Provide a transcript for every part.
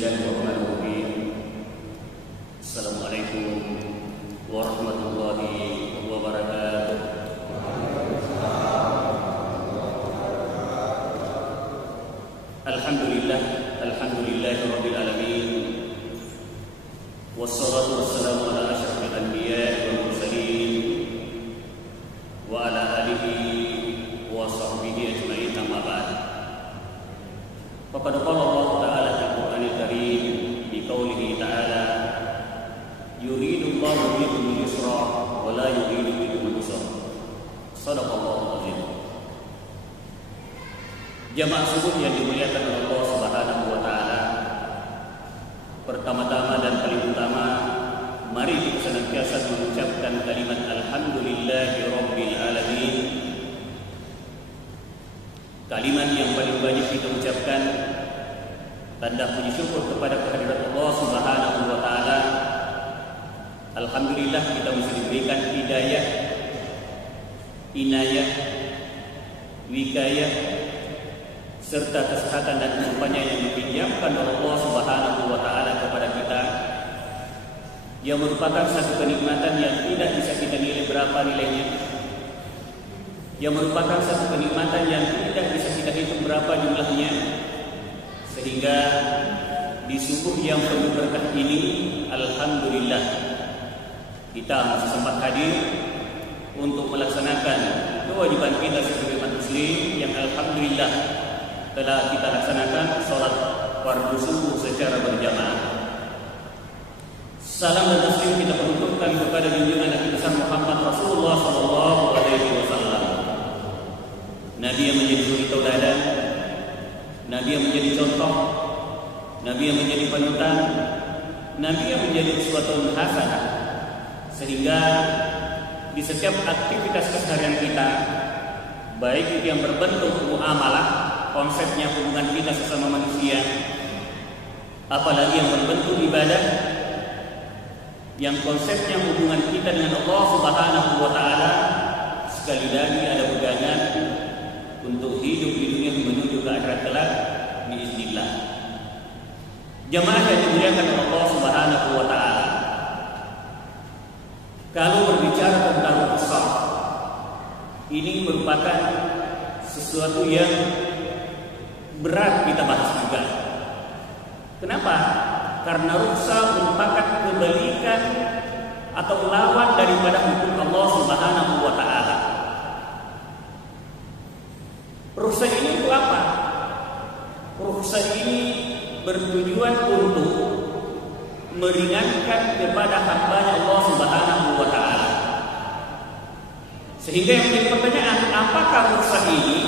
Bismillahirrahmanirrahim. Assalamualaikum warahmatullahi wabarakatuh. Alhamdulillahirabbil alamin. Wassalatu wassalamu ala asyrafil anbiya'i wal mursalin wa ala alihi wa sahbihi ajma'in, amma ba'd. Faqad qala Allah Ta'ala fil Qur'anil Karim bi qoulihi ta'ala yuridu Allahu bikumul yusra wa la yuridu bikumul usra. Shadaqallahu azim. Jamaah subuh yang dimuliakan oleh Allah Subhanahu wa taala. Pertama-tama dan paling utama, mari kita senantiasa mengucapkan kalimat alhamdulillahirabbil alamin. Kalimat yang paling banyak kita ucapkan tanda puji syukur kepada kehadirat Allah Subhanahu wa taala. Alhamdulillah kita bisa diberikan hidayah, inayah, wikayah serta kesehatan dan kehidupannya yang dipinjamkan oleh Allah Subhanahu wa taala kepada kita, yang merupakan satu kenikmatan yang tidak bisa kita nilai berapa nilainya, yang merupakan satu kenikmatan yang tidak bisa kita hitung berapa jumlahnya, sehingga di subuh yang penuh berkah ini alhamdulillah kita masih sempat hadir untuk melaksanakan kewajiban kita sebagai umat muslim yang alhamdulillah telah kita laksanakan sholat fardu subuh secara berjamaah. Salam dan taslim kita peruntukkan kepada junjungan Nabi besar Muhammad Rasulullah sallallahu alaihi wasallam. Nabi yang menjadi suri tauladan, Nabi yang menjadi contoh, Nabi yang menjadi panutan, Nabi yang menjadi uswatun hasanah, sehingga di setiap aktivitas keseharian kita, baik itu yang berbentuk muamalah, konsepnya hubungan kita sesama manusia, apalagi yang berbentuk ibadah, yang konsepnya hubungan kita dengan Allah Subhanahu wa taala, sekali lagi ada pegangan untuk hidup di dunia menuju ke akhirat kelak biiznillah. Jamaah yang dimuliakan oleh Allah Subhanahu wa taala, kalau berbicara tentang rukhsah, ini merupakan sesuatu yang berat kita bahas juga. Kenapa? Karena rukhsah merupakan kebalikan atau lawan daripada hukum Allah Subhanahu wa taala. Rukhsah ini untuk apa? Rukhsah ini bertujuan untuk meringankan kepada hamba Allah Subhanahu wa taala. Sehingga yang menjadi pertanyaan, apakah rukhsah ini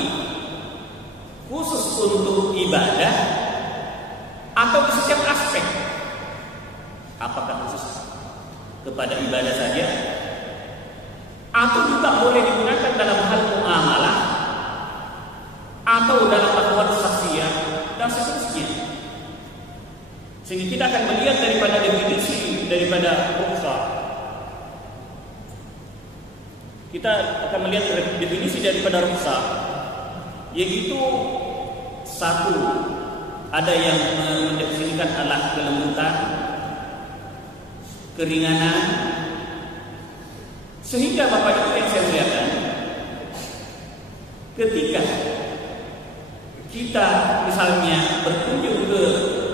khusus untuk ibadah atau di setiap aspek? Apakah khusus kepada ibadah saja atau juga boleh digunakan dalam hal muamalah atau dalam ahwal syakhsiyah dan seterusnya? Sehingga kita akan melihat daripada definisi daripada rukhsah. Kita akan melihat definisi daripada rukhsah, yaitu satu, ada yang mendefinisikan adalah kelembutan, keringanan, sehingga Bapak Ibu yang saya muliakan, ketika kita misalnya berkunjung ke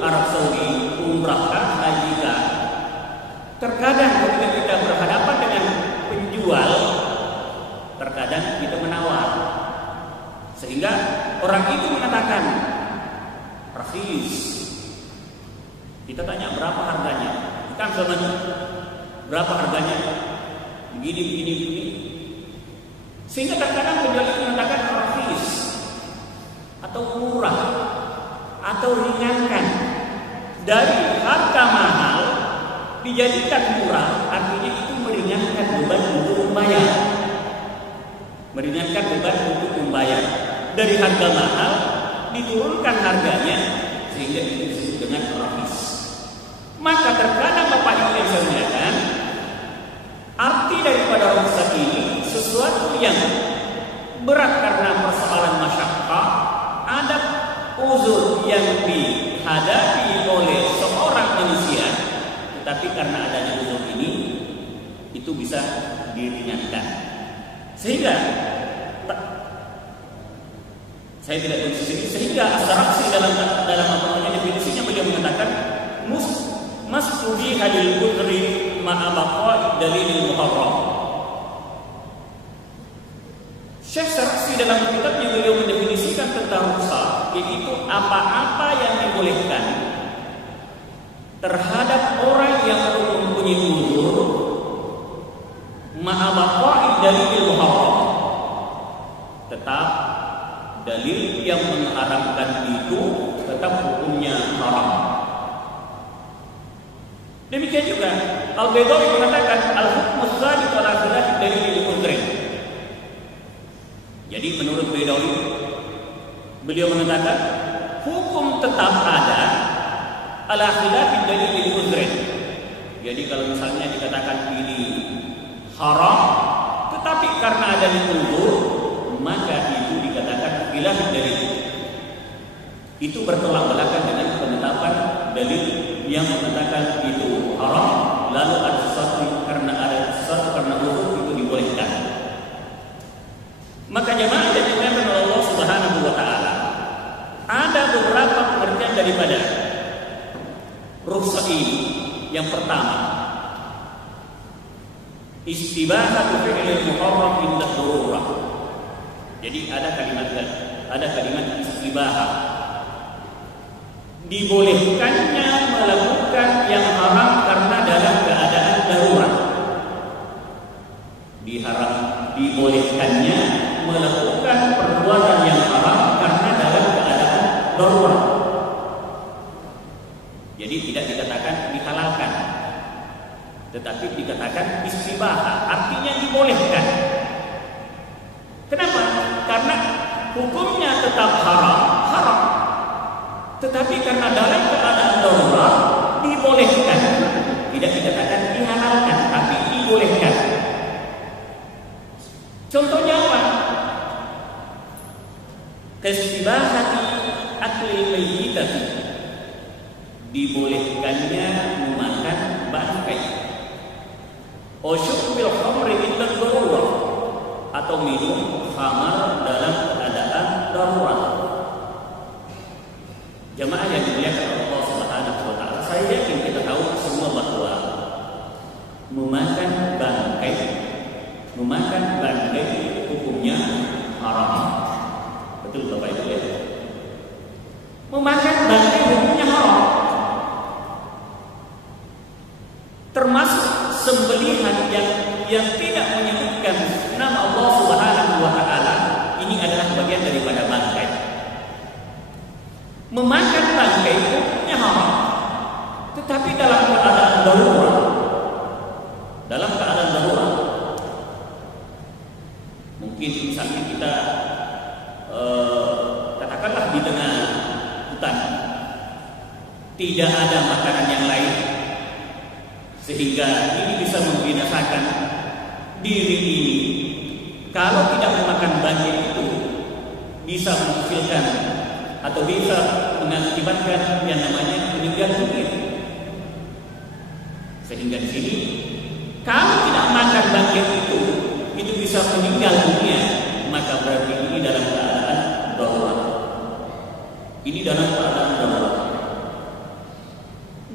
Arab Saudi, umrahkah, hajikah, terkadang ketika kita berhadapan dengan penjual, terkadang kita menawar, sehingga orang itu mengatakan rakhis. Kita tanya berapa harganya, kan sebenarnya berapa harganya, begini, sehingga terkadang penjual itu mengatakan rakhis atau murah atau ringankan. Dari harga mahal dijadikan murah, artinya itu meringankan beban untuk membayar. Meringankan beban untuk membayar. Dari harga mahal diturunkan harganya, sehingga itu disebut dengan rakhis. Maka terkadang Bapak Ibu yang saya muliakan, arti daripada rukhsah ini sesuatu yang berat karena persoalan masyaqqah, ada uzur yang dihadapi oleh tetapi karena adanya uzur ini itu bisa diringankan. Sehingga saya tidak tulis di sini, sehingga as-Sarakhsi dalam definisinya beliau mengatakan mas'udi hadil udri ma'a baqa'i dalil muharram. Syekh Sarakhsi dalam kitabnya beliau mendefinisikan tentang rukhsah, yaitu apa-apa yang dibolehkan terhadap orang yang mempunyai uzur ma'a baqa'i dalil muharram, tetap dalil yang mengharamkan itu tetap hukumnya haram. Demikian juga Al-Baydawi mengatakan al-hukmu tsabit ala khilafi dalil al-udrin. Jadi menurut Baydawi, beliau mengatakan hukum tetap ada ala khilafi dalil al-udrin. Jadi kalau misalnya dikatakan ini haram, tetapi karena ada uzur, maka itu dikatakan khilaf dalil. Itu bertolak belakang dengan penetapan dalil yang mengatakan itu haram, lalu ada sesuatu karena uzur itu dibolehkan. Maka jemaah yang dimuliakan oleh Allah Subhanahu wa taala, ada beberapa pengertian daripada rukhsah ini. Yang pertama, istibahatu fi'lil muharram inda darurah. Jadi ada kalimat istibahah, dibolehkannya melakukan yang haram karena dalam keadaan darurat. Dibolehkannya melakukan perbuatan yang haram karena dalam keadaan darurat. Jadi tidak dikatakan dihalalkan, tetapi dikatakan istibahah, artinya dibolehkan. Kenapa? Karena hukumnya tetap haram, tetapi karena dalam keadaan darurat dibolehkan. Tidak dikatakan dihalalkan, tapi dibolehkan. Contohnya apa? Kastibahati akli mayyitati, dibolehkannya memakan bangkai. Usyurbil khamri inda darurah, atau minum khamar dalam keadaan darurat. Jamaah yang dimuliakan Allah Subhanahu wa taala, saya yakin kita tahu semua bahwa memakan bangkai hukumnya haram. Betul Bapak Ibu ya? Memakan bangkai hukumnya haram. Termasuk sembelihan yang tidak menyebutkan nama Allah Subhanahu wa taala, ini adalah bagian daripada bangkai. Memakan bangkai hukumnya haram, tetapi dalam keadaan darurat. Mungkin misalnya kita katakanlah di tengah hutan, tidak ada makanan yang lain, sehingga ini bisa membinasakan diri ini. Kalau tidak memakan bangkai itu, bisa menghasilkan atau bisa mengakibatkan yang namanya meninggal dunia. Sehingga di sini, kalau tidak makan bangkai itu bisa meninggal dunia, maka berarti ini dalam keadaan darurat. Ini dalam keadaan darurat.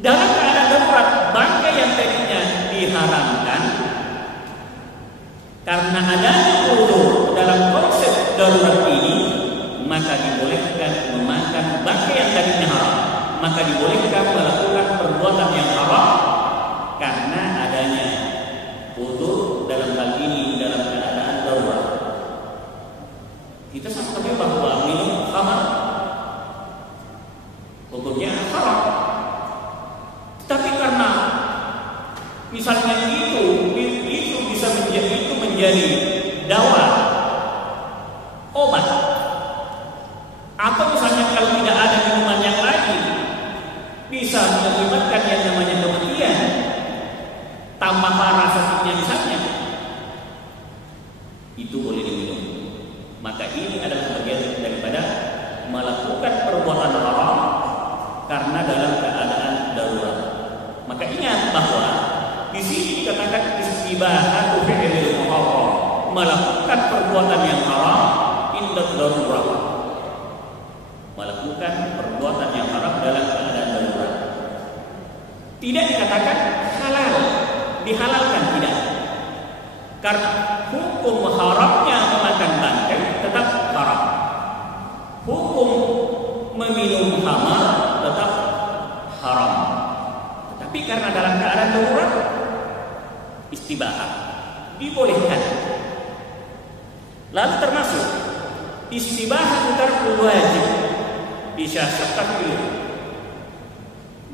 Dalam keadaan darurat, bangkai yang tadinya diharamkan karena adanya uzur dalam konsep darurat ini, maka dibolehkan memakan bangkai yang tadinya haram, maka dibolehkan melakukan perbuatan yang haram karena adanya uzur dalam hal ini dalam keadaan darurat. Kita sampaikan bahwa minum khamar hukumnya haram, tapi karena misalnya itu bisa menjadi dawa, obat, atau misalnya kalau tidak ada minuman yang lain bisa mengakibatkan yang namanya kematian, tambah parah sakitnya misalnya, itu boleh diminum. Maka ini adalah bagian daripada melakukan perbuatan haram karena dalam keadaan darurat. Maka Maka ingat bahwa di sini dikatakan istibahatu fi'lil muharram, melakukan perbuatan yang haram inda darurat. Melakukan perbuatan yang haram dalam keadaan darurat. Tidak dikatakan halal, dihalalkan, tidak. Karena hukum haramnya memakan bangkai tetap haram. Hukum meminum khamar tetap haram. Tetapi karena dalam keadaan darurat, istibahah dibolehkan. Lalu termasuk istibahah tarkul wajib disyasyakan itu,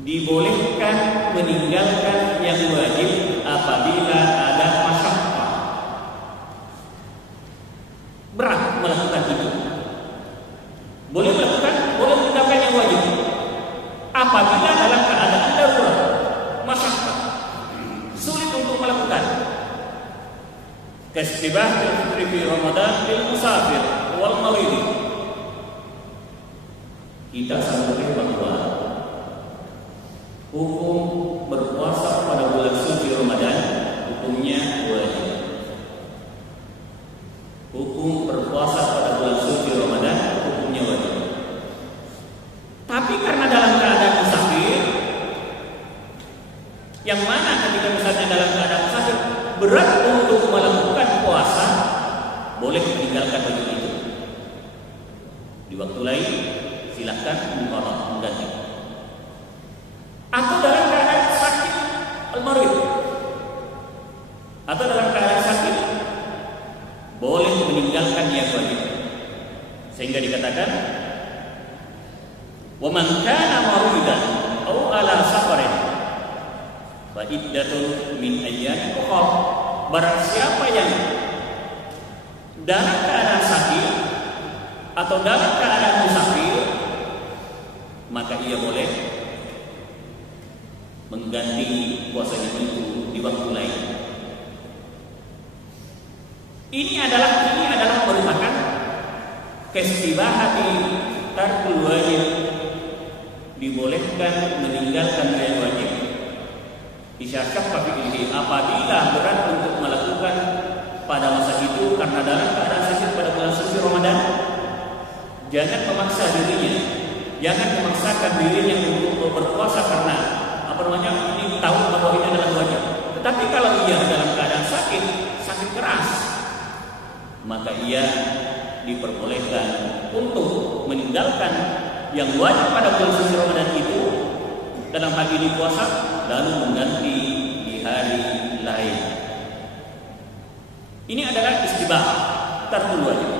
dibolehkan meninggalkan yang wajib apabila ada masyaqqah, berat melakukan itu. Boleh melakukan, boleh meninggalkan yang wajib apabila dalam keadaan darurat, masyaqqah, sulit untuk melakukan. Kastibah fi Ramadan lil musafir wal marid. Kita sadari bahwa hukum berpuasa pada bulan suci Ramadan hukumnya wajib. Hukum berpuasa pada bulan suci Ramadan hukumnya wajib. Tapi karena dalam keadaan musafir, yang mana ketika misalnya dalam keadaan musafir berat untuk melakukan puasa, boleh meninggalkan begitu. Di waktu lain silahkan mengganti. Atau dalam keadaan sakit al-marid, atau dalam keadaan sakit boleh meninggalkan yang wajib. Sehingga dikatakan wa man kana maridan aw ala safarin fa iddatun min ayyamin ukhra. Barang siapa yang dalam keadaan sakit atau dalam keadaan musafir, maka ia boleh mengganti puasanya itu di waktu lain. Ini adalah merupakan kastibahati tarkul wajib, dibolehkan meninggalkan yang wajib. Isyakka fi'lihi, apabila berat untuk melakukan pada masa itu karena dalam keadaan sakit pada bulan suci Ramadan. Jangan memaksa dirinya, jangan memaksakan dirinya untuk berpuasa karena ini tahu bahwa ini adalah wajib. Tetapi kalau ia dalam keadaan sakit keras, maka ia diperbolehkan untuk meninggalkan yang wajib pada bulan suci Ramadan itu, dalam hal ini puasa, lalu mengganti di hari lain. Ini adalah istibah tarkul wajib.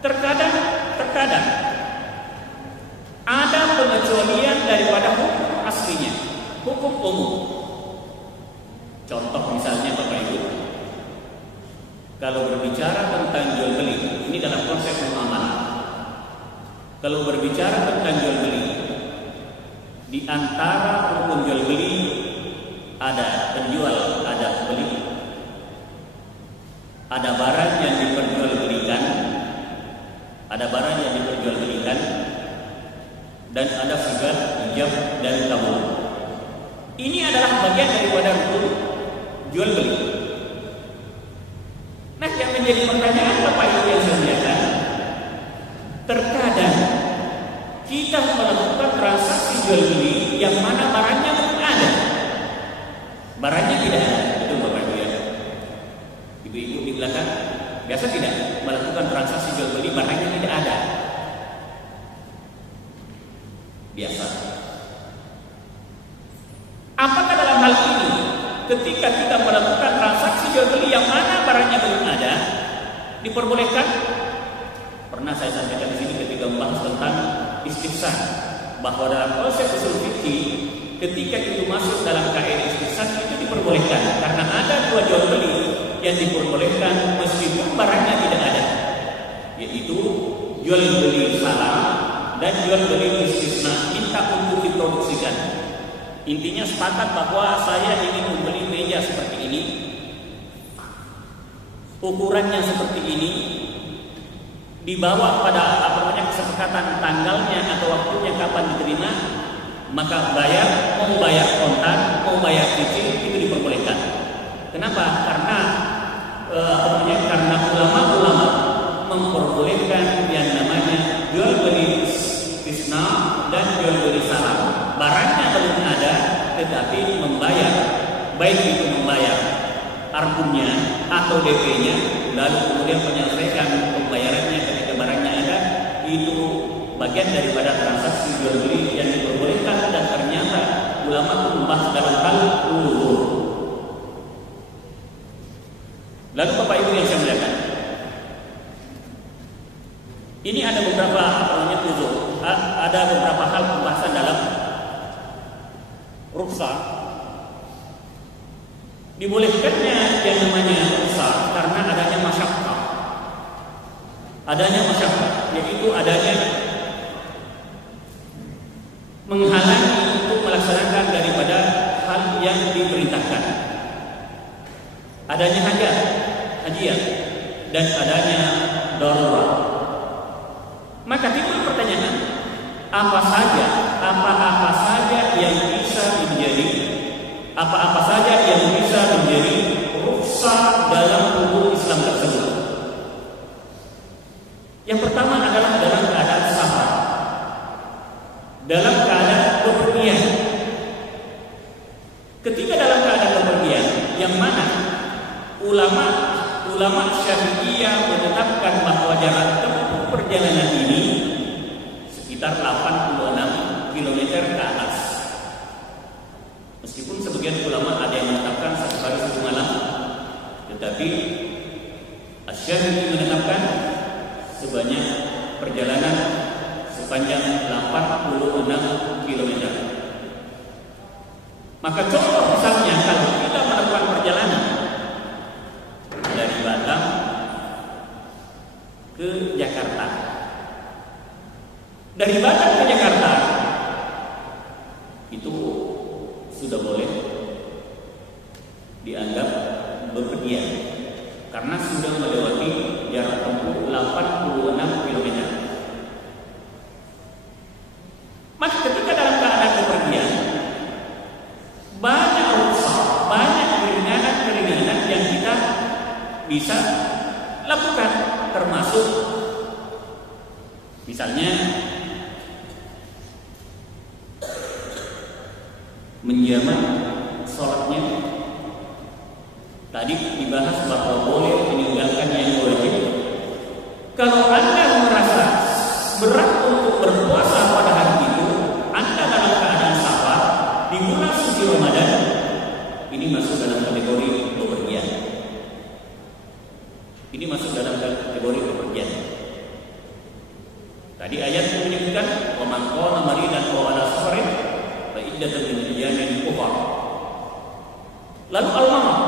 Terkadang ada pengecualian daripada hukum aslinya, hukum umum. Contoh misalnya Bapak Ibu, kalau berbicara tentang jual beli, ini dalam konsep muamalah. Kalau berbicara tentang jual beli, di antara hukum jual beli ada penjual, ada pembeli, ada barang yang diperjualbelikan, ada barang yang diperjualbelikan, dan ada sigat, ijab, dan tabur. Ini adalah bagian daripada hukum jual beli. Nah, yang menjadi pertanyaan Bapak Ibu yang saya muliakan, terkadang kita melakukan transaksi jual beli yang mana barangnya belum ada, barangnya tidak ada, betul Bapak Ibu ya? Ibu-ibu di belakang biasa tidak melakukan transaksi jual beli barangnya tidak ada, biasa. Apakah dalam hal ini ketika kita melakukan transaksi jual beli yang mana barangnya belum ada, diperbolehkan? Pernah saya sampaikan di sini ketika membahas tentang istihsan, bahwa dalam proses usul fikih ketika itu masuk dalam kaidah istihsan itu diperbolehkan karena ada dua jual beli yang diperbolehkan meskipun barangnya tidak ada, yaitu jual beli salam dan jual beli istisna, minta untuk diproduksikan. Intinya sepakat bahwa saya ingin membeli meja seperti ini, ukurannya seperti ini, dibawa pada kesepakatan tanggalnya atau waktunya kapan diterima, maka mau bayar kontan, mau bayar cicil itu diperbolehkan. Kenapa? Karena ulama-ulama memperbolehkan yang namanya jual beli istisna dan jual beli salam. Barangnya belum ada, tetapi membayar, baik itu membayar arbunya atau DP-nya, lalu kemudian menyelesaikan pembayarannya ketika barangnya ada, itu bagian daripada transaksi jual beli yang diperbolehkan, dan ternyata ulama itu membahas dalam hal uzur. Lalu Bapak Ibu yang saya muliakan, ini ada beberapa uzur, ada beberapa hal pembahasan dalam rukhsah. Dibolehkannya yang namanya rukhsah karena adanya masyaqqah. Adanya masyaqqah, yaitu adanya menghalangi untuk melaksanakan daripada hal yang diperintahkan. Adanya hajiat dan adanya darurat. Maka timbul pertanyaan, apa saja yang bisa menjadi rukhsah dalam hukum Islam tersebut. Yang pertama adalah dalam keadaan safar, dalam keadaan bepergian. Ketika dalam keadaan bepergian, yang mana ulama Syafi'iyah menetapkan bahwa jarak tempuh perjalanan ini sekitar 86 km ke atas. Meskipun sebagian ulama ada yang menetapkan 1 hari 1 malam, tetapi Asy-Syafi'i menetapkan sebanyak perjalanan sepanjang 86 km. Maka contoh misalnya kalau kita melakukan perjalanan dari Batam ke Jakarta, dari Batam ke Jakarta itu sudah boleh dianggap bepergian karena sudah melewati jarak tempuh 86 km. Maka ketika dalam keadaan bepergian, banyak rukhsah, banyak keringanan yang kita bisa lakukan, termasuk misalnya menjamak sholatnya. Tadi dibahas bahwa boleh meninggalkan yang wajib. Kalau Anda merasa berat untuk berpuasa pada hari itu, Anda dalam keadaan safar di bulan suci Ramadan, ini masuk dalam kategori bepergian. Ini masuk dalam kategori bepergian. Tadi ayat menyebutkan wa man qala maridan aw ala safarin fa iddatun min ayyamin ukhra. Lalu al-marad,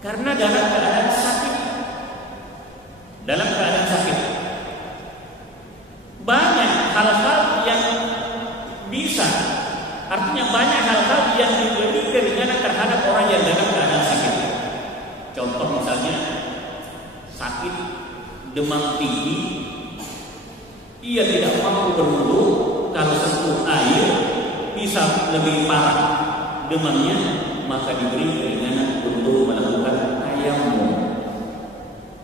karena dalam keadaan sakit, banyak hal-hal yang bisa, artinya banyak hal-hal yang diberi keringanan terhadap orang yang dalam keadaan sakit. Contoh misalnya sakit demam tinggi, ia tidak mampu berwudu, kalau sentuh air bisa lebih parah demamnya, maka diberi keringanan untuk melakukan tayammum.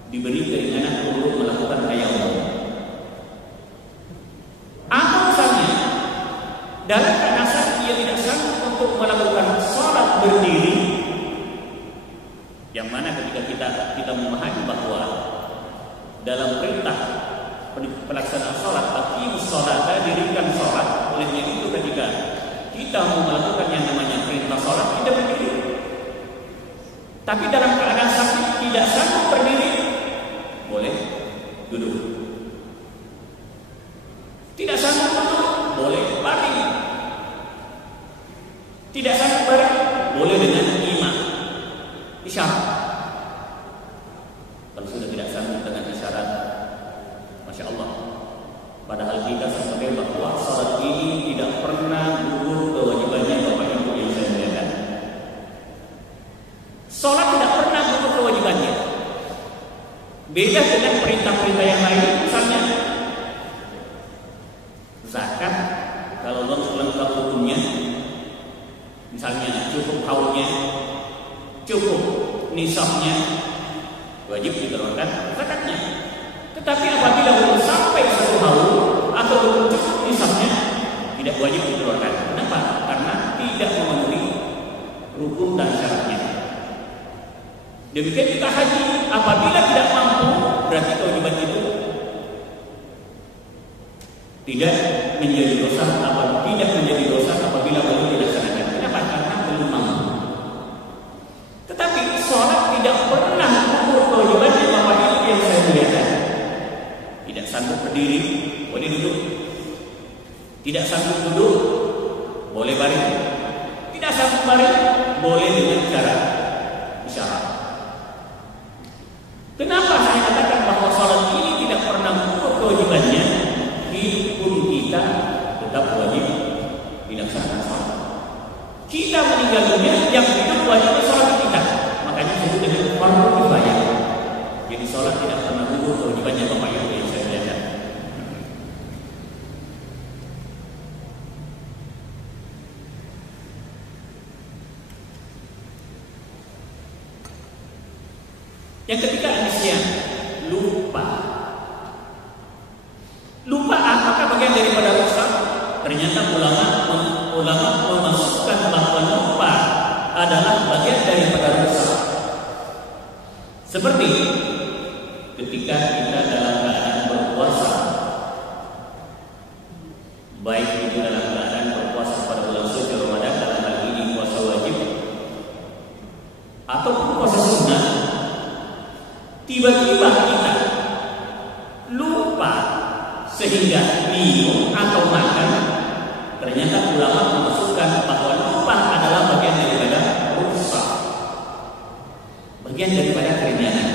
Diberi keringanan untuk melakukan tayammum. Atau misalnya dalam keadaan sakit ia tidak sanggup untuk melakukan sholat berdiri, yang mana ketika kita memahami bahwa dalam perintah pelaksanaan sholat, aqimus sholata, dirikan sholat. Oleh itu ketika kita mau melakukan yang namanya perintah sholat, kita berdiri. Tapi dalam keadaan sakit tidak sanggup berdiri, boleh duduk. Tidak sanggup duduk, boleh baring. Tidak sanggup baring, boleh dengan imam isyarat. Kalau sudah tidak sanggup dengan isyarat, Masya Allah. Padahal kita sadar bahwa salat ini tidak pernah gugur kewajibannya, Bapak Ibu yang saya muliakan. Salat tidak pernah gugur kewajibannya. Beda dengan perintah-perintah yang lain, misalnya zakat. Kalau sebab hukumnya, misalnya cukup haulnya, cukup nisabnya, wajib dikeluarkan zakatnya. Tetapi apabila belum sampai satu haul atau belum cukup nisabnya, tidak wajib dikeluarkan. Kenapa? Karena tidak memenuhi rukun dan syaratnya. Demikian juga haji, apabila tidak mampu, berarti kewajiban itu tidak menjadi dosa apabila belum dilaksanakan. Kenapa? Karena belum mampu. Tetapi sholat tidak pernah gugur kewajibannya. Bapak Ibu yang saya muliakan, tidak sanggup berdiri, boleh duduk. Tidak sanggup duduk, boleh baring. Tidak sanggup baring, boleh dengan cara isyarat. Kenapa saya katakan bahwa sholat ini tidak pernah gugur kewajibannya? Hidup kita tetap wajib dilaksanakan sholat. Kita meninggal dunia, yang hidup wajib sholat kita. Makanya disebut dengan fardu kifayah. Jadi sholat tidak pernah gugur kewajibannya, Bapak Ibu yang saya muliakan. Yang ketiga, amnesia, lupa. Lupa apakah bagian daripada dosa? Ternyata ulama memasukkan bahwa lupa adalah bagian daripada dosa. Seperti ketika kita dalam keadaan berpuasa, baik itu dalam keadaan berpuasa pada bulan suci Ramadan, dalam hal ini puasa wajib ataupun puasa sunnah, tiba-tiba kita lupa sehingga minum atau makan. Ternyata ulama memasukkan bahwa lupa adalah bagian daripada rusak, bagian daripada keringanan.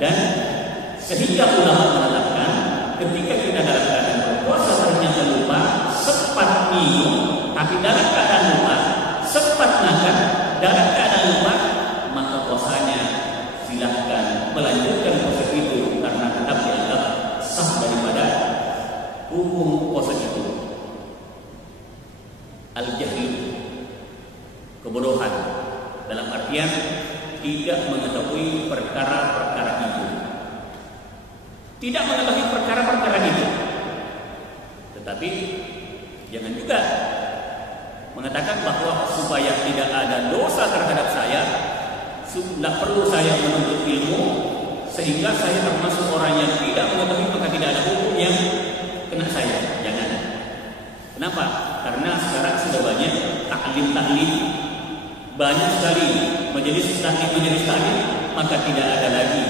Dan sehingga ulama menetapkan ketika kita dalam keadaan berpuasa ternyata lupa, sempat minum tapi dalam keadaan lupa, sempat makan dalam keadaan lupa, maka puasanya silahkan melanjutkan puasa itu karena tetap dianggap sah daripada hukum puasa itu. Al-jahil, kebodohan, dalam artian tidak mengetahui perkara-perkara itu. Tidak mengetahui perkara-perkara itu. Tetapi jangan juga mengatakan bahwa supaya tidak ada dosa terhadap saya, tidak perlu saya menuntut ilmu, sehingga saya termasuk orang yang tidak mengetahui maka tidak ada hukum yang kena saya. Jangan. Kenapa? Karena sekarang sudah banyak taklim, banyak sekali majelis taklim, maka tidak ada lagi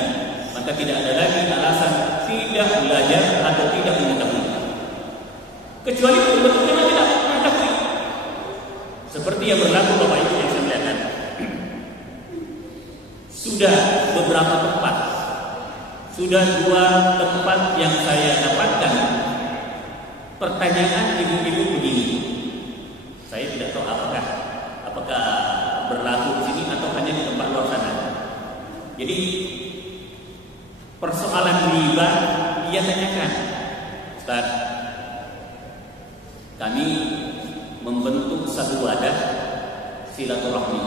alasan tidak belajar atau tidak mengetahui. Kecuali betul-betul memang tidak mengetahui. Seperti yang berlaku Bapak Ibu yang saya muliakan. Sudah beberapa tempat, sudah 2 tempat yang saya dapatkan pertanyaan ibu-ibu begini. Saya tidak tahu apakah berlaku di sini atau hanya di tempat luar sana. Jadi persoalan riba dia tanyakan, Ustaz, kami membentuk satu wadah silaturahmi,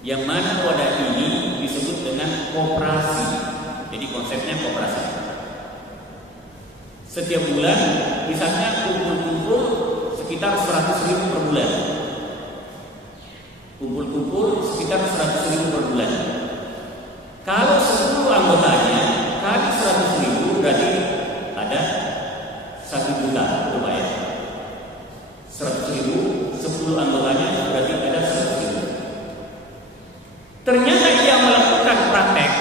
yang mana wadah ini disebut dengan koperasi. Jadi konsepnya koperasi. Setiap bulan misalnya kumpul-kumpul sekitar 100.000 per bulan. Kumpul-kumpul sekitar 100.000 per bulan. Kalau 10 anggotanya kali 100.000 berarti ada 1 juta, betul Pak ya? 100.000, 10 anggotanya berarti ada 100.000. Ternyata dia melakukan praktek.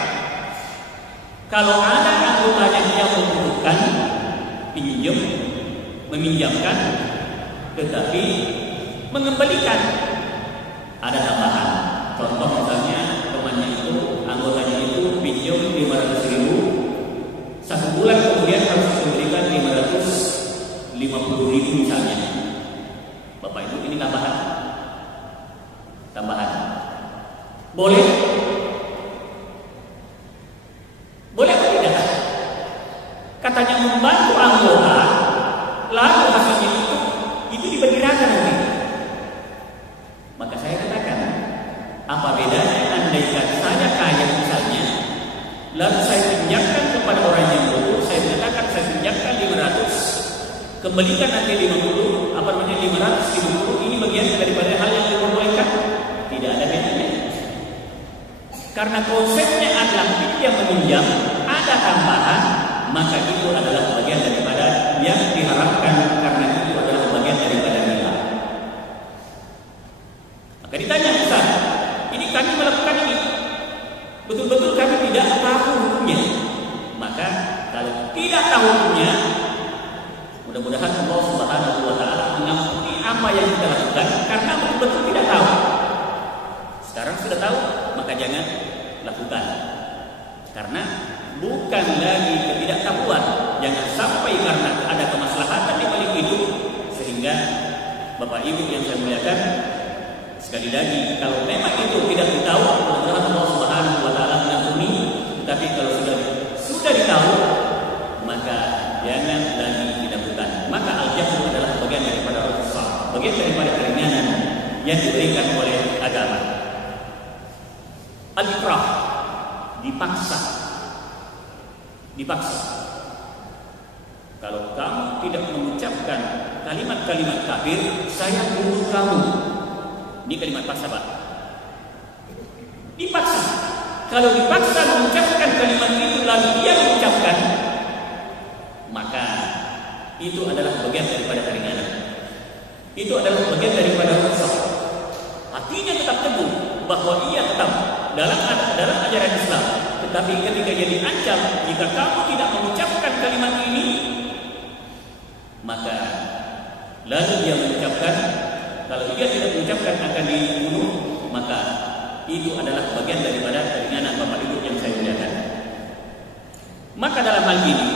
Kalau ada anggotanya yang membutuhkan pinjam, meminjamkan, tetapi mengembalikan, ada tambahan. Contoh misalnya temannya itu, anggotanya itu pinjam 500.000, 1 bulan kemudian harus diberikan 550.000 misalnya. Bapak Ibu, ini tambahan. Boleh? Boleh atau tidak? Katanya membantu anggota, lalu hasilnya itu diberikan kembalikan nanti 500 ini bagian daripada hal yang diperbolehkan. Tidak ada bedanya. Karena konsepnya adalah pinjam meminjam, ada tambahan, maka itu adalah bagian daripada yang diharapkan, karena itu adalah bagian daripada riba. Maka ditanya, Ustaz, ini kami melakukan ini, betul-betul kami tidak tahu hukumnya. Maka kalau tidak tahu hukumnya, mudah-mudahan Allah Subhanahu wa taala mengampuni apa yang kita lakukan karena betul-betul tidak tahu. Sekarang sudah tahu, maka jangan lakukan. Karena bukan lagi ketidaktahuan, jangan sampai karena ada kemaslahatan di balik itu sehingga Bapak Ibu yang saya muliakan, sekali lagi kalau memang itu tidak ditahu, mudah-mudahan Allah Subhanahu wa taala mengampuni. Tapi kalau sudah ditahu, maka jangan lagi dilakukan. Maka al-jahlu adalah bagian daripada rukhsah, bagian daripada keringanan yang diberikan oleh agama. Al-ikrah, dipaksa. Kalau kamu tidak mengucapkan kalimat-kalimat kafir, saya bunuh kamu. Ini kalimat paksa, Pak. Dipaksa. Kalau dipaksa mengucapkan kalimat itu lalu dia mengucapkan, maka itu adalah bagian daripada keringanan. Itu adalah bagian daripada rukhsah. Hatinya tetap teguh bahwa ia tetap dalam ajaran Islam, tetapi ketika dia diancam, jika kamu tidak mengucapkan kalimat ini, maka lalu dia mengucapkan, kalau dia tidak mengucapkan akan dibunuh, maka itu adalah bagian daripada keringanan Bapak Ibu yang saya muliakan. Maka dalam hal ini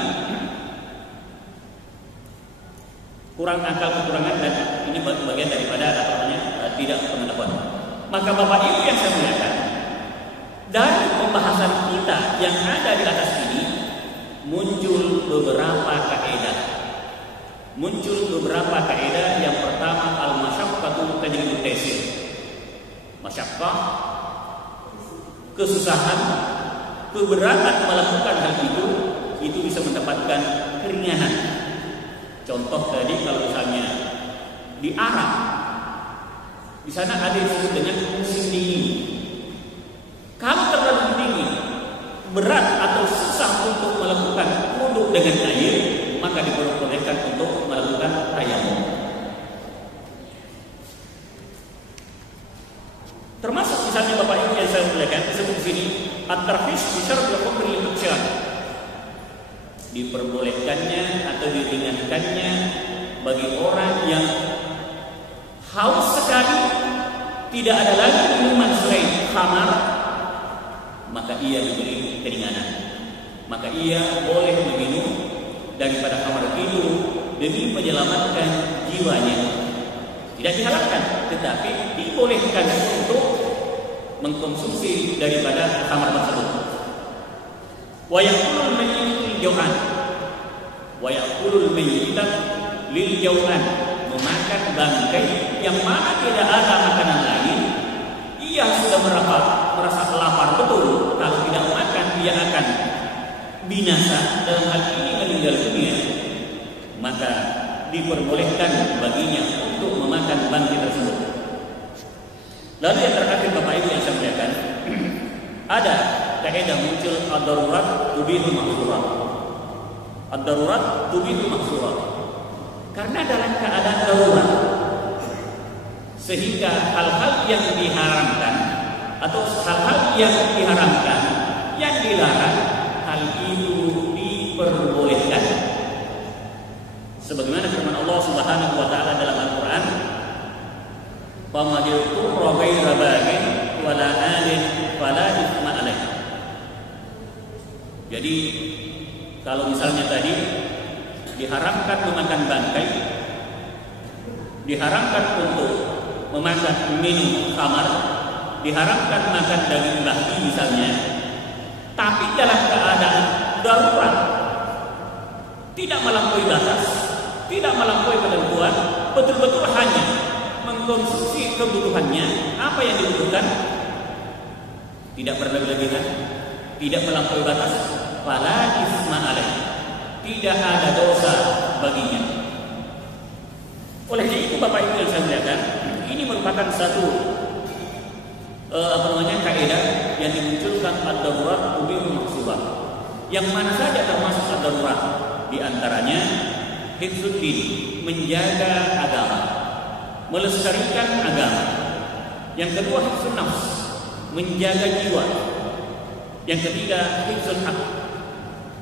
kurang akal kekurangan dan ini bagian daripada tidak pengetahuan. Maka Bapak Ibu yang saya muliakan, dari pembahasan kita yang ada di atas ini muncul beberapa kaidah. Yang pertama, al-masyaqqatu tajlibut taysir. Masyaqqah, kesusahan, keberatan melakukan hal itu bisa mendapatkan keringanan. Contoh tadi kalau misalnya di Arab, di sana ada yang disebut dengan musim dingin. Kalau terlalu dingin, berat atau susah untuk melakukan wudu dengan air, maka diperbolehkan untuk melakukan tayamum. Termasuk misalnya Bapak Ibu yang saya muliakan, disebut di sini at-tarhis bi syartil kufri lil muksyan. Diperbolehkannya atau diringankannya bagi orang yang haus sekali, tidak ada lagi minuman selain khamar, maka ia diberi keringanan. Maka ia boleh meminum daripada khamar itu demi menyelamatkan jiwanya. Tidak diharapkan, tetapi dibolehkan untuk mengkonsumsi daripada khamar tersebut. Wa yaqulul mayyit lil jaw'an. Wa yaqulul mayyit lil jaw'an, memakan bangkai yang mana tidak ada makanan lain. Ia sudah merasa lapar betul. Kalau tidak makan, ia akan binasa, dalam hal ini meninggal dunia. Maka diperbolehkan baginya untuk memakan bangkai tersebut. Lalu yang terakhir Bapak Ibu yang saya muliakan, ada kaidah muncul ad-darurat tubihul mahzurat. Ad-darurat tubihul mahzurat. Karena dalam keadaan darurat, sehingga hal-hal yang diharamkan atau hal-hal yang diharamkan, yang dilarang, hal itu diperbolehkan. Sebagaimana firman Allah Subhanahu wa taala dalam Al-Qur'an, "Famadil turra ghaira baghin wala alin fala itsma alaih." Jadi kalau misalnya tadi diharamkan memakan bangkai, diharamkan untuk memakan minum khamar, diharamkan makan daging babi misalnya, tapi dalam keadaan darurat, tidak melampaui batas, tidak melampaui ketentuan, betul-betul hanya mengkonsumsi kebutuhannya, apa yang dibutuhkan, tidak berlebihan, tidak melampaui batas, fala isma alaih, tidak ada dosa baginya. Oleh itu Bapak Ibu yang saya muliakan, ini merupakan satu kaidah yang dimunculkan ad-darurat tubihu mahsubat. Yang mana saja termasuk ad-darurat, di antaranya hifdzuddin, menjaga agama, melestarikan agama. Yang kedua hifdzun nafs, menjaga jiwa. Yang ketiga hifdzul haq,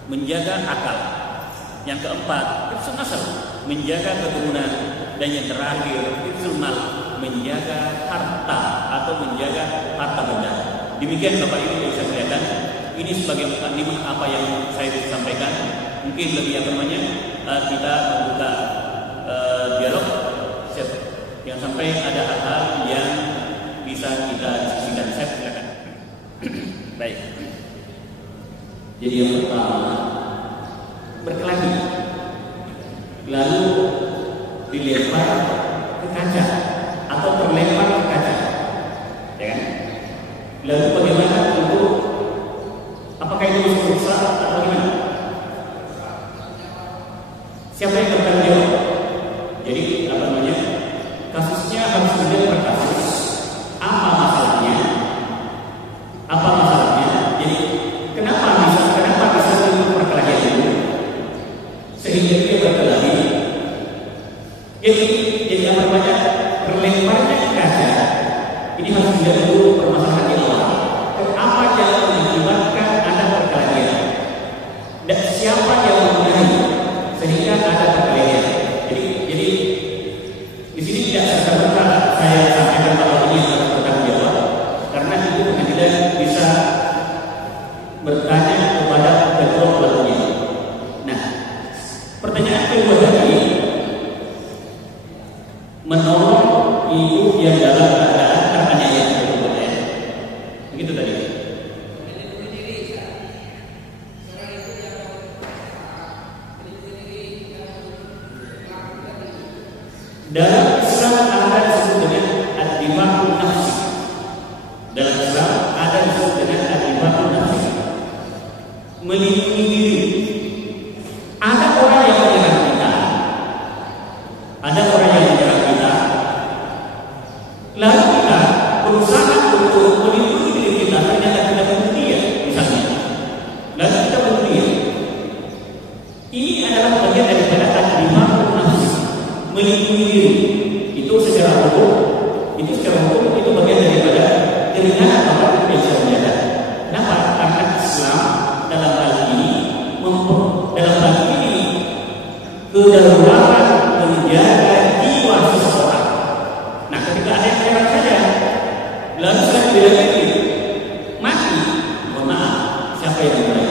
menjaga akal. Yang keempat hifdzun nasab, menjaga keturunan. Dan yang terakhir hifdzul mal, menjaga harta atau menjaga harta benda. Demikian Bapak Ibu yang saya muliakan, ini sebagai mukadimah apa yang saya sampaikan. Mungkin lebih kita membuka dialog yang sampai ada hal-hal yang bisa kita diskusikan. Saya silakan. Baik. Jadi yang pertama, berkelahi lalu dilempar ke kaca atau terlempar ke kaca, ya kan? Lalu bagaimana untuk apakah itu masuk dosa atau gimana? Siapa yang bertanggung jawab? Jadi kasusnya harus dilihat per kasus. Apa masalahnya? Jadi kenapa bisa timbul perkelahian itu sehingga dia berkelahi? Jadi terlemparnya ke kaca. Ini harus dilihat dulu permasalahan yang awal. Apa yang mengakibatkan ada perkelahian? Dan siapa yang memulai sehingga ada perkelahian? Jadi di sini tidak serta-merta saya sampaikan bahwa ini harus bertanggung jawab, karena itu pengadilan bisa bertanya kepada kedua pelakunya. Nah, pertanyaan kedua tadi, menolong ibu yang dalam keadaan teraniaya, begitu tadi. Dalam Islam ada disebut dengan ad-difa'un nafsi. Dalam Islam ada disebut dengan ad-difa'un nafsi, melindungi diri. Ada orang yang menyerang kita, lalu kita berusaha untuk melindungi diri kita, ternyata kita bunuh dia, misalnya. Lalu kita bunuh dia. Ini adalah bagian daripada ad-difa'un nafsi, melindungi diri. Itu secara hukum itu bagian daripada keringanan Bapak Ibu yang saya muliakan. Kenapa? Karena Islam dalam hal ini kedaruratan menjaga jiwa seseorang. Nah, ketika ada yang menyerang saja, lalu saya tidak yakin mati, mohon maaf, siapa yang mulai?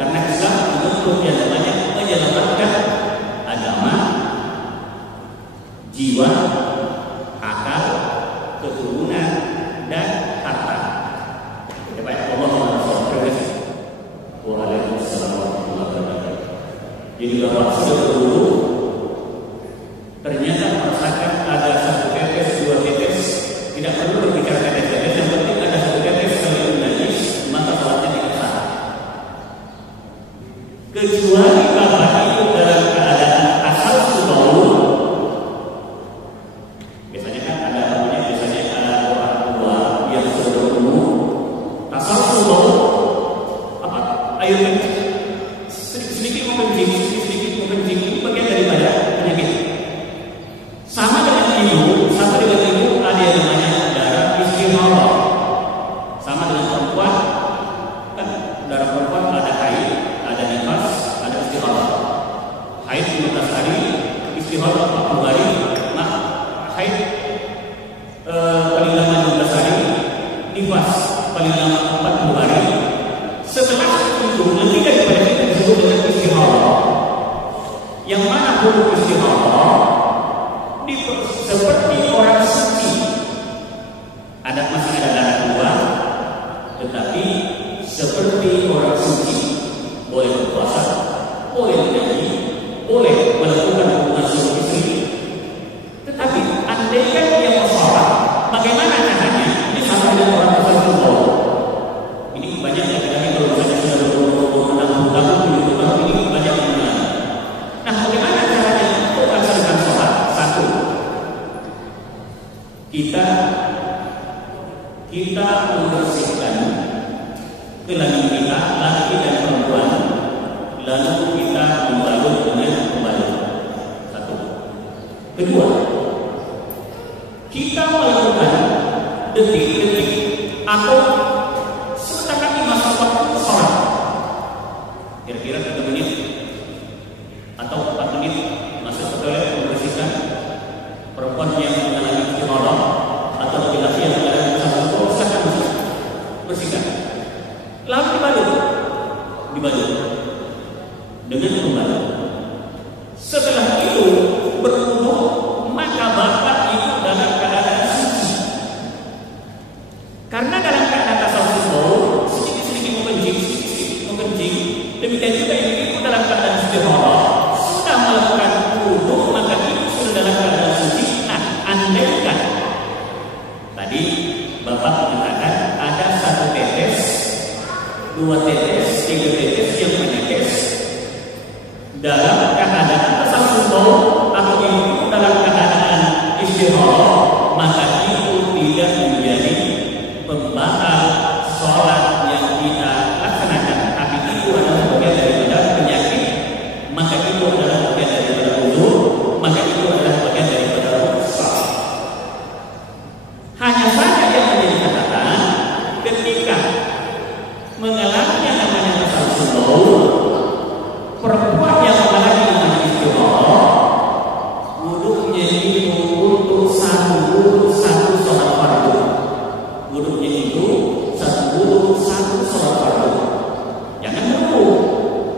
Karena Islam menuntut yang namanya menyelamatkan agama, jiwa, akal, keturunan, dan harta. Waalaikumsalam warahmatullahi wabarakatuh. Jadi Bapak sudah dulu ternyata merasakan ada satu tetes, dua tetes, tidak perlu berbicara tetes, yang penting ada satu tetes kalau itu najis, maka sholatnya tidak sah. Kecuali Bapak itu dalam keadaan asal subaul. Biasanya kan ada orang tua yang sudah berumur asal subaul, air kencing, sedikit mengencing, ini bagian daripada penyakit. Sama dengan ibu ada yang namanya darah istihadah. Sama dengan perempuan, kan darah perempuan ada haid, ada nifas, ada istihadah. Haid 15 hari, istihadah 40 hari. Nah, haid paling lama 12 hari, nifas paling lama 40 hari. Setelah itu lebih daripada itu disebut dengan istihadah. Yang mana hukum istihadah? Seperti orang suci, masih ada darah keluar, tetapi seperti orang suci, boleh berpuasa, boleh menyanyi, boleh melakukan hubungan suami istri. Tetapi andaikan dia mau sholat, bagaimana caranya? Ini sama dengan orang tersebut. Ini banyak yang lagi kalau misalnya sudah berumur 60 tahun, 70 tahun, ini banyak yang menang. Nah, bagaimana caranya untuk melaksanakan sholat? Satu, kita membersihkan kelamin kita, laki dan perempuan, lalu kita membalut dengan pembalut. Satu. Kedua, kita melakukan detik-detik atau sebentar lagi masuk waktu sholat, kira-kira 3 menit atau 4 menit masuk ke toilet membersihkan. Perempuan yang mengalami istirahat atau laki-laki yang mengalami satu silakan bersihkan. Lalu dibalut dengan pembalut. Setelah itu berwudu, maka bapak itu dalam keadaan suci. Karena dalam keadaan tasawuf bau sedikit-sedikit mengencing, demikian juga ibu dalam keadaan istirahat sudah melakukan wudu, maka itu sudah dalam keadaan suci. Nah, andaikan tadi bapak mengatakan ada 1 tetes, 2 tetes, 3 tetes yang menetes dalam keadaan tasawuf bau atau ibu dalam keadaan istirahat, maka itu tidak menjadi pembatal sholat yang kita laksanakan. Tapi itu adalah bagian daripada penyakit, maka itu adalah bagian daripada wudu, maka itu adalah bagian daripada rukhsah. Hanya saja yang menjadi catatan, ketika mengalami yang namanya tasawuf bau, perempuan yang mengalami namanya istirahat, wudunya itu untuk satu sholat fardu. Wudunya itu satu sholat fardu. Jangan menunggu.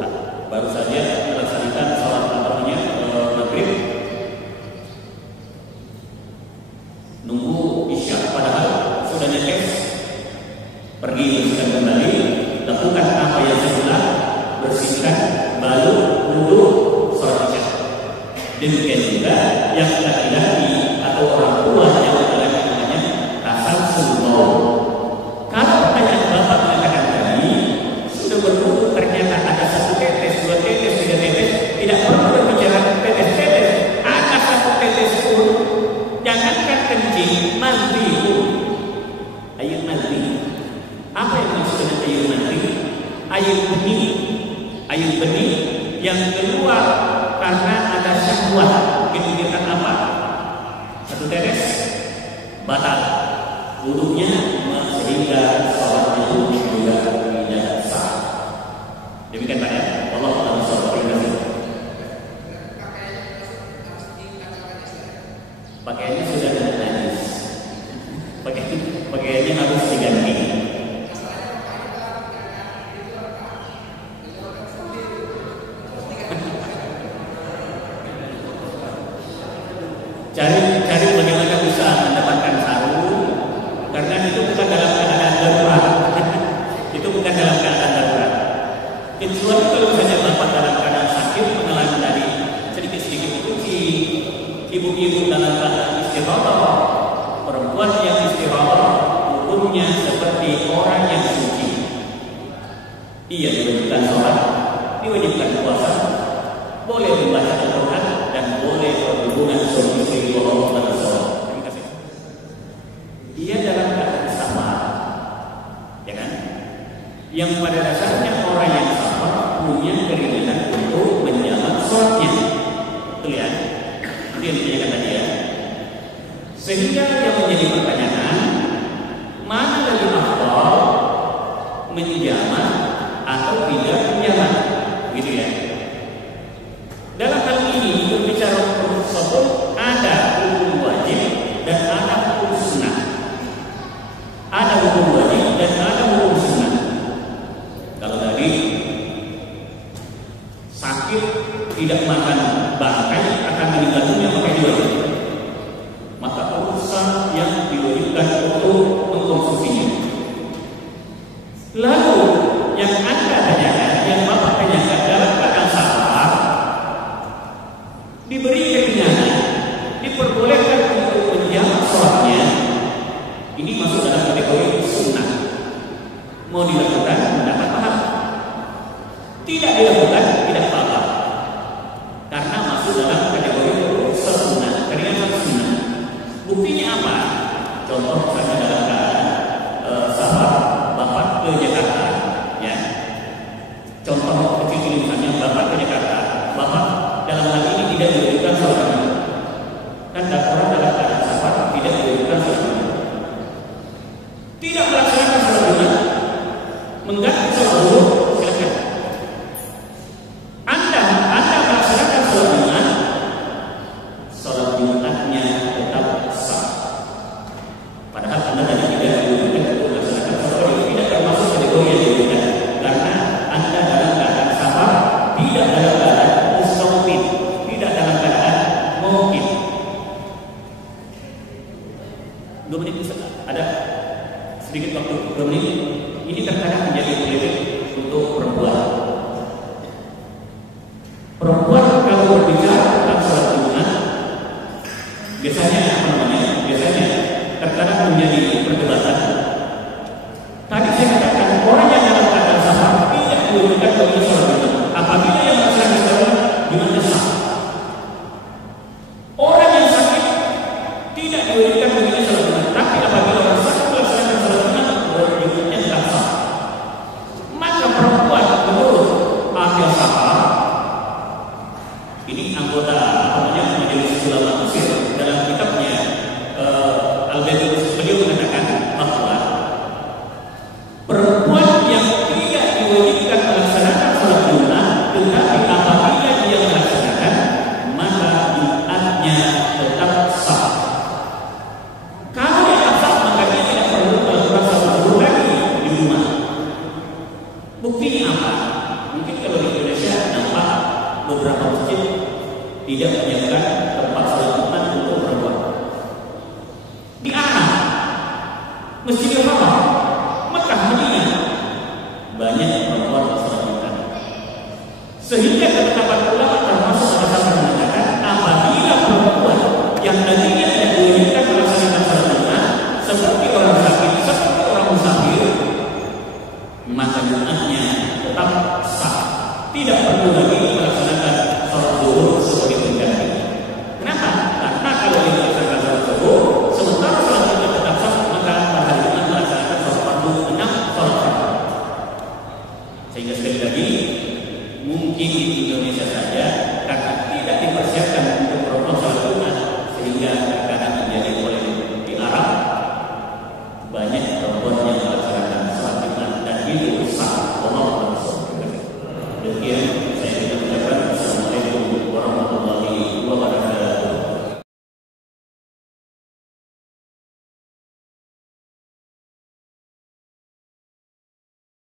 Nah, baru saja melaksanakan sholat maghrib, nunggu isya padahal sudah netes, pergi bersihkan kembali, lakukan apa yang semula, bersihkan, balut, wudu, sholat isya. Demikian juga yang laki-laki atau orang tua yang laki-laki namanya tasawuf bau. Kalau pertanyaan bapak mengatakan tadi sudah berwudu, ternyata ada 1 tetes, 2 tetes, 3 tetes, tidak perlu berbicara tetes-tetes. Ada 1 tetes pun, jangankan kencing, mandi pun, air mandi. Apa yang maksud dengan air mandi? Air benih yang keluar karena ada syahwat. Dipikirkan apa? 1 tetes batal wudunya, sehingga sholatnya itu juga tidak sah. Demikian Pak ya. Allah Taala berfirman. Pakaiannya sudah ada najis. Pakaiannya harus diganti. Cari bagaimana bisa mendapatkan sarung, karena itu bukan dalam keadaan darurat. Itu bukan dalam keadaan darurat. Kecuali kalau misalnya bapak dalam keadaan sakit, mengalami dari sedikit-sedikit kucing, ibu-ibu dalam keadaan istirahat, perempuan yang istirahat, hukumnya seperti orang yang suci. Ia diwajibkan sholat, diwajibkan puasa, boleh membaca Al-Quran, dan boleh berhubungan suami istri Allah dan sholat. Terima kasih. Ia dalam keadaan sama, ya kan? Yang pada dasarnya orang yang sama punya keringanan untuk menjalankan sholatnya. Betul ya? Itu yang ditanyakan tadi ya. Sehingga yang menjadi pertanyaan, mana lebih afdal, menjamak atau tidak menjamak? Gitu ya. Dalam hal ini berbicara hukum tersebut, ada hukum wajib dan ada hukum sunnah. Ada hukum wajib dan ada hukum sunnah. Kalau tadi sakit tidak makan bangkai akan meninggal dunia, maka diwajib. Maka urusan yang diwajibkan untuk mengkonsumsinya. Lalu yang Anda tanyakan, yang Bapak tanyakan dalam keadaan sabar, diberi keringanan, diperbolehkan untuk menjamak sholatnya, ini masuk dalam kategori sunnah. Contoh misalnya dalam keadaan safar, bapak ke Jakarta, ya. Contoh kecil misalnya bapak ke Jakarta, bapak dalam hal ini tidak diwajibkan sholat Jumat. Kan orang dalam keadaan safar tidak diwajibkan sholat Jumat. Tidak melaksanakan sholat Jumat, mengganti sholat zuhur, silakan. Anda melaksanakan sholat Jumat, sholat Jumatnya tetap sah. Padahal Anda tadi tidak diwajibkan untuk melaksanakan sholat Jumat, tidak termasuk kategori yang diwajibkan, karena Anda dalam keadaan safar, tidak dalam keadaan mustaqim, tidak dalam keadaan mungkin. 2 menit ada sedikit waktu, 2 menit. Ini terkadang menjadi kritik untuk perempuan. Perempuan kalau berbicara tentang sholat Jumat, biasanya terkadang menjadi perdebatan. Tadi saya katakan orang yang dalam keadaan safar tidak diwajibkan untuk sholat Jumat. Apabila yang melaksanakan sholat Jumatnya sah. Orang yang sakit tidak diwajibkan untuk sholat Jumat. Tapi apabila orang sakit melaksanakan sholat Jumat, Jumatnya tetap sah. Maka perempuan menurut ahli safar, ini anggota Majelis Ulama Mesir dalam kitabnya Al-Baitul, beliau mengatakan bahwa perempuan yang tidak diwajibkan melaksanakan sholat Jumat, tetapi apabila dia melaksanakan, maka Jumatnya tetap sah. Kalau dia sah, maka dia tidak perlu melakukan sholat zuhur lagi di rumah. Buktinya apa? Mungkin kalau di Indonesia nampak beberapa masjid tidak menyiapkan tempat sholat Jumat untuk perempuan. Di Arab, Masjidil Haram, Mekah, Madinah, banyak perempuan sholat Jumat. Sehingga pendapat ulama termasuk salah satu mengatakan, apabila perempuan yang tadinya tidak diwajibkan melaksanakan sholat Jumat, seperti orang sakit, seperti orang musafir, maka Jumatnya tetap sah. Tidak perlu lagi melaksanakan sholat zuhur sebagai pengganti. Kenapa? Karena kalau dia melaksanakan sholat zuhur, sementara sholat Jumat tetap sah, maka pada hari Jumat melaksanakan sholat fardu 6 sholat fardu. Sehingga sekali lagi, mungkin di Indonesia saja karena tidak dipersiapkan untuk perempuan sholat Jumat, sehingga kadang menjadi polemik. Di Arab banyak perempuan